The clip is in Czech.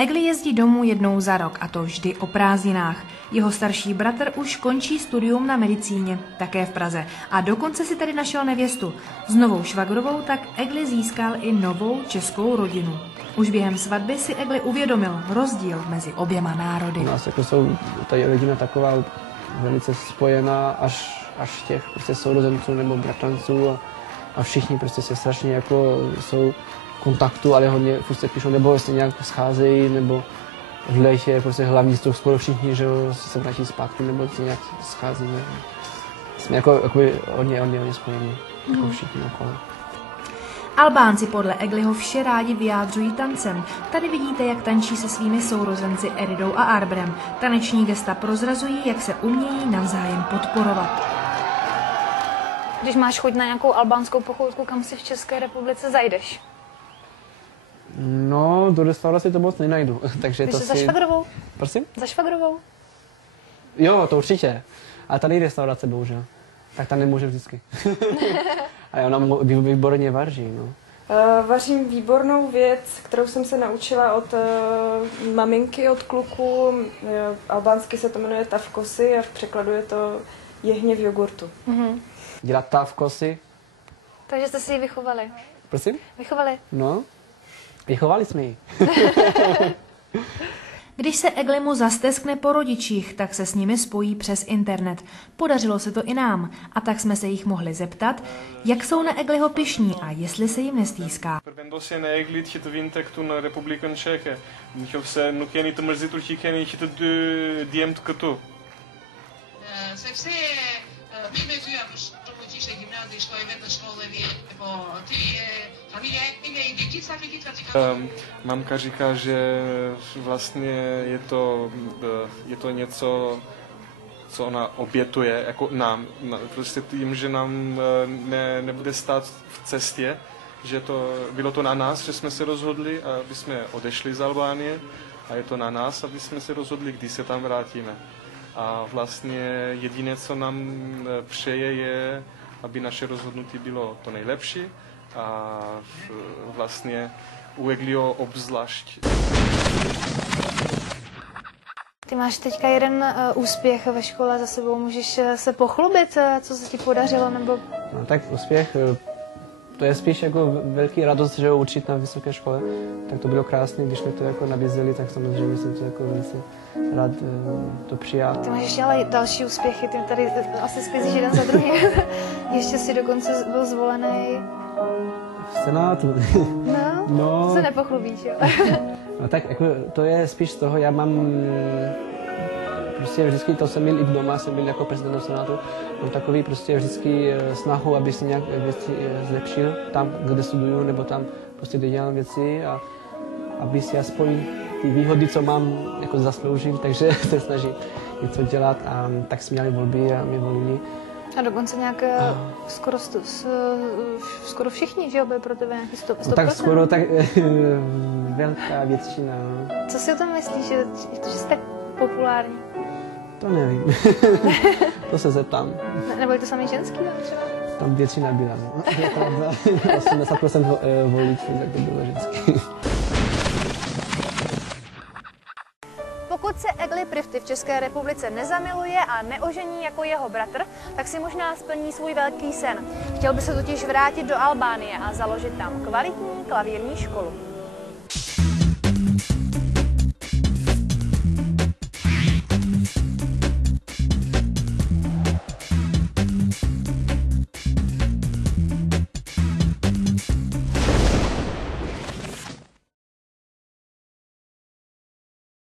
Egli jezdí domů jednou za rok, a to vždy o prázdninách. Jeho starší bratr už končí studium na medicíně, také v Praze, a dokonce si tady našel nevěstu. S novou švagrovou tak Egli získal i novou českou rodinu. Už během svatby si Egli uvědomil rozdíl mezi oběma národy. U nás jako jsou tady rodina taková velice spojená až těch prostě sourozenců nebo bratranců a všichni prostě se strašně jako jsou v kontaktu, ale hodně furt se píšou, nebo se nějak scházejí, nebo v létě prostě hlavní jsou skoro všichni, že se vrátí zpátky, nebo se nějak scházíme. Jsme jako hodně spojení, jako všichni okolo. Albánci podle Egliho vše rádi vyjádřují tancem. Tady vidíte, jak tančí se svými sourozenci Eridou a Arbrem. Taneční gesta prozrazují, jak se umějí navzájem podporovat. Když máš chuť na nějakou albánskou pochoutku, kam si v České republice zajdeš? No, do restaurace to moc nenajdu, takže Když to jsi za švagrovou? Prosím? Za švagrovou? Jo, to určitě. Ale tady restaurace, bohužel. Tak tam nemůže vždycky. A ona výborně vaří, no. Vařím výbornou věc, kterou jsem se naučila od maminky, od kluku. Albánsky se to jmenuje tavkosi a v překladu je to jehně v jogurtu. Dělat tavkosi. Takže jste si ji vychovali? Prosím? Vychovali? No, vychovali jsme ji. Když se Eglimu zasteskne po rodičích, tak se s nimi spojí přes internet. Podařilo se to i nám, a tak jsme se jich mohli zeptat, jak jsou na Egliho pyšní a jestli se jim nestýská. Përvendosi në Eglit që të vinte këtu në Republikën Çeke, nëse nuk jeni të mërzitur që i keni që të dy djemt këtu. Sepse me ty jam shkruajtishe gjimnazi, shtoj vetë në shkollë vjetë, po ty familia ime i gjithë sa praktikovala. Mamka říká, že vlastně je to něco, co ona obětuje jako nám, prostě tím, že nám nebude stát v cestě, že bylo to na nás, že jsme se rozhodli, aby jsme odešli z Albánie, a je to na nás, aby jsme se rozhodli, kdy se tam vrátíme. A vlastně jediné, co nám přeje, je, aby naše rozhodnutí bylo to nejlepší, a vlastně u Eglio obzvlášť. Ty máš teďka jeden úspěch ve škole za sebou, můžeš se pochlubit, co se ti podařilo, nebo? No, tak úspěch, to je spíš jako velký radost, že ho učit na vysoké škole. Tak to bylo krásné, když jsme to jako nabízeli, tak samozřejmě jsem to jako velice rád to přijal. Ty máš ještě ale další úspěchy, ty tady asi sklízíš jeden za druhým. Ještě si dokonce byl zvolený v Senátu. No, to se nepochlubíš, jo? No tak jako to je spíš z toho, já mám prostě vždycky, to jsem byl i v doma, jsem byl jako prezident Senátu, mám takový prostě vždycky snahu, aby si nějak věci zlepšil tam, kde studuju, nebo tam prostě kde dělám věci, a aby si aspoň ty výhody, co mám, jako zasloužil, takže se snažím něco dělat, a tak jsme měli volby a mě volili. A dokonce nějak skoro všichni, že jo, byli pro tebe nějaký 100%? No tak skoro tak velká většina. Co si o tom myslíš, že jsi tak populární? To nevím. To se zeptám. Nebo to samý ženský třeba? Tam většina byla, no. 80% voličů, tak to bylo ženský. Pokud se Egli Prifty v České republice nezamiluje a neožení jako jeho bratr, tak si možná splní svůj velký sen. Chtěl by se totiž vrátit do Albánie a založit tam kvalitní klavírní školu.